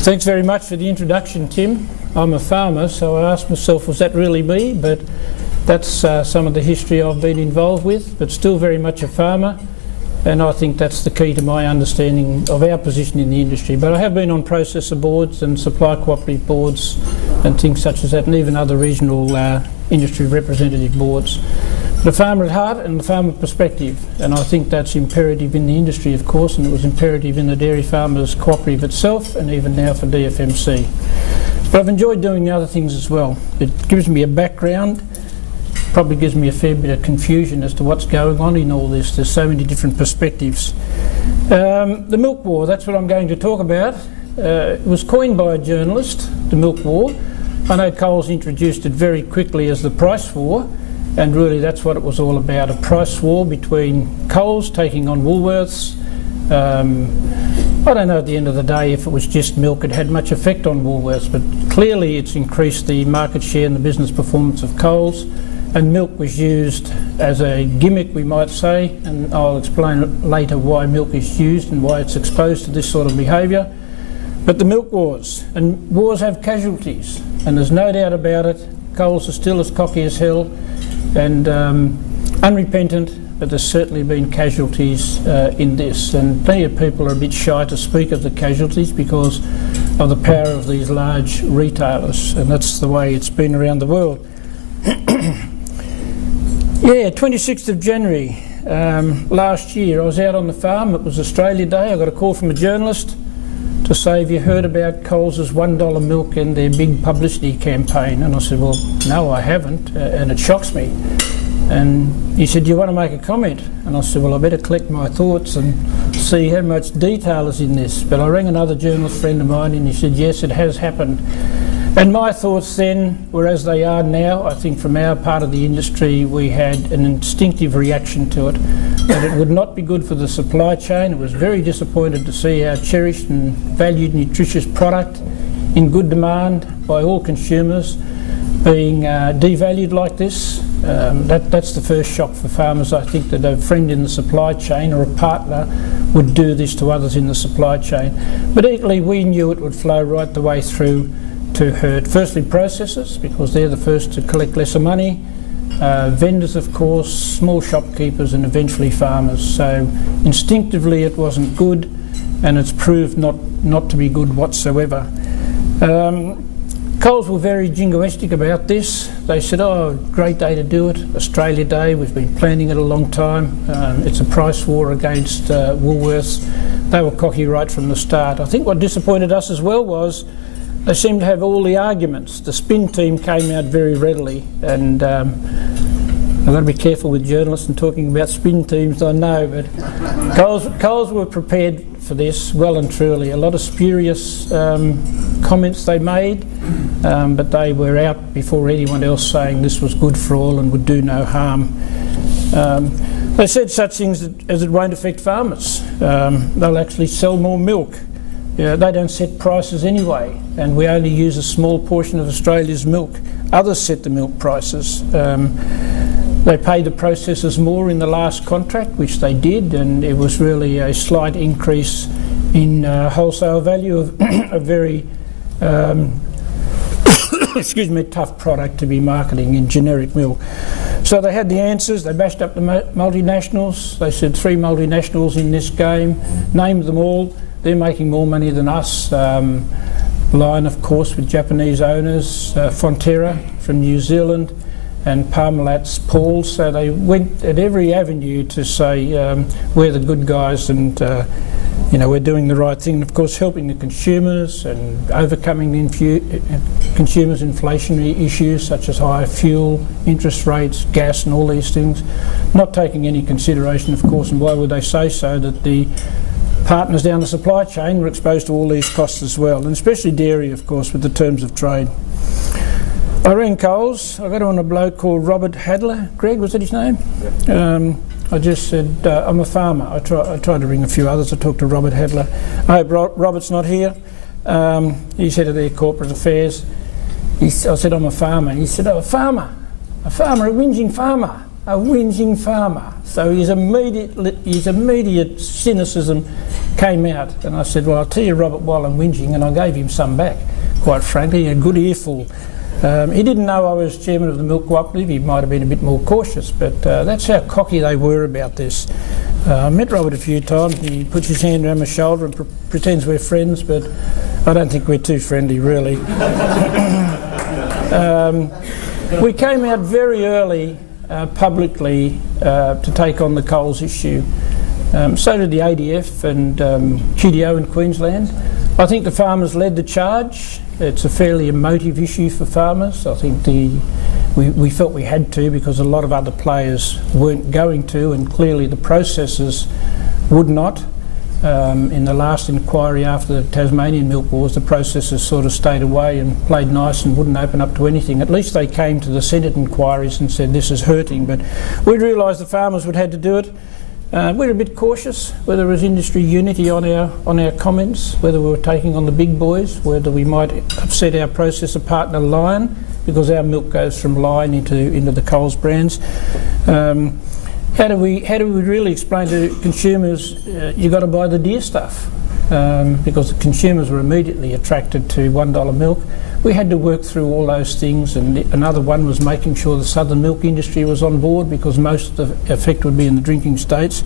Thanks very much for the introduction, Tim. I'm a farmer, so I asked myself, was that really me? But that's some of the history I've been involved with, but still very much a farmer. And I think that's the key to my understanding of our position in the industry. But I have been on processor boards and supply cooperative boards and things such as that, and even other regional industry representative boards. The farmer at heart and the farmer perspective, and I think that's imperative in the industry, of course, and it was imperative in the Dairy Farmers Cooperative itself, and even now for DFMC. But I've enjoyed doing the other things as well. It gives me a background, probably gives me a fair bit of confusion as to what's going on in all this. There's so many different perspectives. The milk war, that's what I'm going to talk about. It was coined by a journalist, the milk war. I know Coles introduced it very quickly as the price war, and really that's what it was all about, a price war between Coles taking on Woolworths. I don't know at the end of the day if it was just milk it had much effect on Woolworths, but clearly it's increased the market share and the business performance of Coles, and milk was used as a gimmick, we might say, and I'll explain later why milk is used and why it's exposed to this sort of behaviour. But the milk wars, and wars have casualties, and there's no doubt about it. Coles is still as cocky as hell and unrepentant, but there's certainly been casualties in this, and plenty of people are a bit shy to speak of the casualties because of the power of these large retailers, and that's the way it's been around the world. Yeah, 26th of January last year, I was out on the farm. It was Australia Day. I got a call from a journalist to say, have you heard about Coles' $1 milk and their big publicity campaign? And I said, well, no, I haven't, and it shocks me. And he said, do you want to make a comment? And I said, well, I better collect my thoughts and see how much detail is in this. But I rang another journalist friend of mine and he said, yes, it has happened. And my thoughts then were as they are now. I think from our part of the industry we had an instinctive reaction to it, that it would not be good for the supply chain. It was very disappointed to see our cherished and valued nutritious product in good demand by all consumers being devalued like this. That's the first shock for farmers. I think that a friend in the supply chain or a partner would do this to others in the supply chain. But equally we knew it would flow right the way through to hurt, firstly processors, because they're the first to collect lesser money, vendors of course, small shopkeepers, and eventually farmers. So instinctively it wasn't good, and it's proved not to be good whatsoever. Coles were very jingoistic about this. They said, oh, great day to do it, Australia Day, we've been planning it a long time, it's a price war against Woolworths. They were cocky right from the start. I think what disappointed us as well was they seemed to have all the arguments. The spin team came out very readily, and I've got to be careful with journalists and talking about spin teams, I know, but Coles were prepared for this well and truly. A lot of spurious comments they made, but they were out before anyone else saying this was good for all and would do no harm. They said such things as it won't affect farmers. They'll actually sell more milk. Yeah, they don't set prices anyway, and we only use a small portion of Australia's milk. Others set the milk prices. They paid the processors more in the last contract, which they did, and it was really a slight increase in wholesale value of a very excuse me, tough product to be marketing in generic milk. So they had the answers. They bashed up the multinationals. They said 3 multinationals in this game, named them all. They're making more money than us. Lion, of course, with Japanese owners, Fonterra from New Zealand, and Parmalat's Paul. So they went at every avenue to say we're the good guys, and we're doing the right thing. And of course, helping the consumers and overcoming consumers' inflationary issues such as higher fuel, interest rates, gas, and all these things. Not taking any consideration, of course, and why would they say so, that the partners down the supply chain were exposed to all these costs as well, and especially dairy, of course, with the terms of trade. I rang Coles. I got on a bloke called Robert Hadler. Greg, was that his name? Yep. I just said, I'm a farmer. I tried to ring a few others. I talked to Robert Hadler. I hope Robert's not here. He's head of their corporate affairs. I said, I'm a farmer. He said, oh, a farmer, a whinging farmer. A whinging farmer. So his immediate cynicism came out, and I said, well, I'll tell you, Robert, while I'm whinging, and I gave him some back, quite frankly, a good earful. He didn't know I was chairman of the Milk Cooperative. He might have been a bit more cautious, but that's how cocky they were about this. I met Robert a few times. He puts his hand around my shoulder and pretends we're friends, but I don't think we're too friendly, really. We came out very early publicly to take on the coals issue. So did the ADF and QDO in Queensland. I think the farmers led the charge. It's a fairly emotive issue for farmers. I think we felt we had to, because a lot of other players weren't going to, and clearly the processors would not. In the last inquiry after the Tasmanian milk wars, the processors sort of stayed away and played nice and wouldn't open up to anything. At least they came to the Senate inquiries and said this is hurting, but we realised the farmers would have to do it. We're a bit cautious whether there was industry unity on our comments, whether we were taking on the big boys, whether we might upset our processor partner Lion, because our milk goes from Lion into the Coles brands. How do we really explain to consumers you got to buy the dear stuff? Because the consumers were immediately attracted to $1 milk. We had to work through all those things, and another one was making sure the southern milk industry was on board, because most of the effect would be in the drinking states.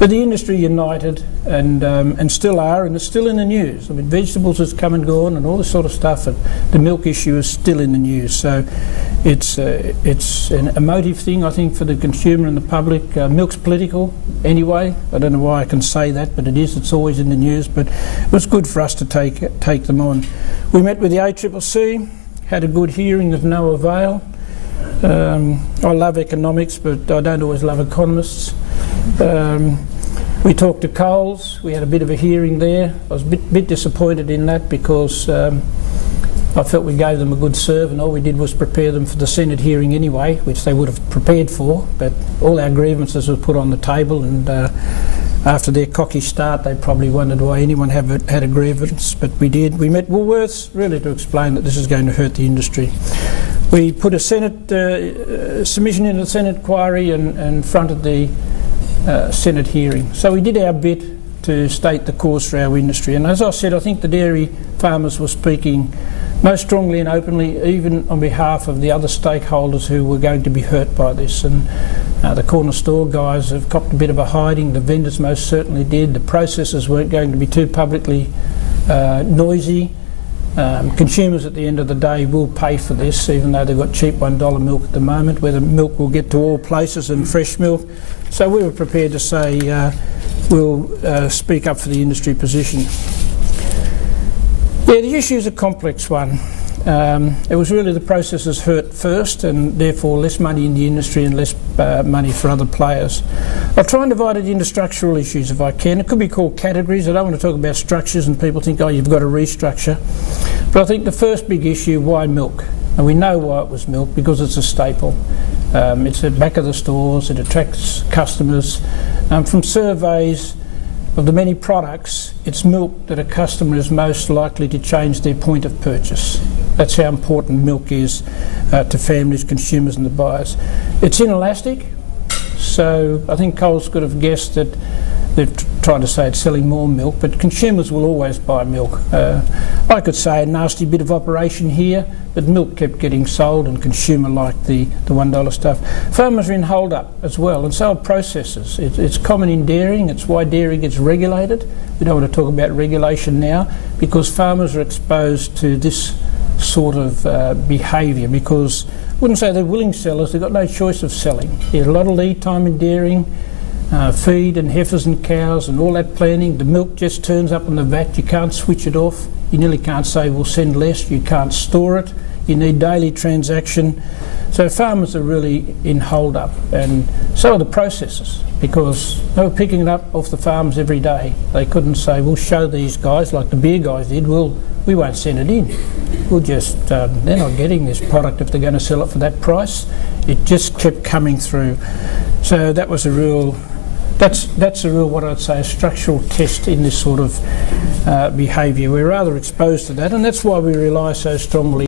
But the industry united and still are, and it's still in the news. I mean, vegetables has come and gone and all this sort of stuff, and the milk issue is still in the news. So it's an emotive thing, I think, for the consumer and the public. Milk's political anyway. I don't know why I can say that, but it is. It's always in the news. But it was good for us to take them on. We met with the ACCC, had a good hearing of no avail. I love economics, but I don't always love economists. We talked to Coles. We had a bit of a hearing there. I was a bit disappointed in that, because I felt we gave them a good serve, and all we did was prepare them for the Senate hearing anyway, which they would have prepared for, but all our grievances were put on the table, and after their cocky start they probably wondered why anyone had a grievance, but we did. We met Woolworths really to explain that this is going to hurt the industry. We put a Senate submission into the Senate inquiry and fronted the Senate hearing. So we did our bit to state the cause for our industry, and as I said, I think the dairy farmers were speaking most strongly and openly, even on behalf of the other stakeholders who were going to be hurt by this. And the corner store guys have copped a bit of a hiding. The vendors most certainly did. The processors weren't going to be too publicly noisy. Consumers at the end of the day will pay for this, even though they've got cheap $1 milk at the moment, where the milk will get to all places and fresh milk. So we were prepared to say we'll speak up for the industry position. Yeah, the issue is a complex one. It was really the processors hurt first, and therefore less money in the industry and less money for other players. I'll try and divide it into structural issues if I can. It could be called categories. I don't want to talk about structures and people think, oh, you've got to restructure. But I think the first big issue, why milk? And we know why it was milk, because it's a staple. It's at the back of the stores, it attracts customers. From surveys of the many products, it's milk that a customer is most likely to change their point of purchase. That's how important milk is to families, consumers and the buyers. It's inelastic, so I think Coles could have guessed that they're trying to say it's selling more milk, but consumers will always buy milk. I could say a nasty bit of operation here, but milk kept getting sold and consumer liked the $1 stuff. Farmers are in hold up as well, and so are processors. It's common in dairying. It's why dairy gets regulated. We don't want to talk about regulation now, because farmers are exposed to this sort of behaviour, because I wouldn't say they're willing sellers, they've got no choice of selling. There's a lot of lead time in dairying. Feed and heifers and cows and all that planning. The milk just turns up in the vat. You can't switch it off. You nearly can't say we'll send less. You can't store it. You need daily transaction. So farmers are really in hold up, and so are the processors, because they were picking it up off the farms every day. They couldn't say we'll show these guys like the beer guys did. We won't send it in. We'll just they're not getting this product if they're going to sell it for that price. It just kept coming through. So that was a real. That's a real, what I'd say, a structural test in this sort of behaviour. We're rather exposed to that, and that's why we rely so strongly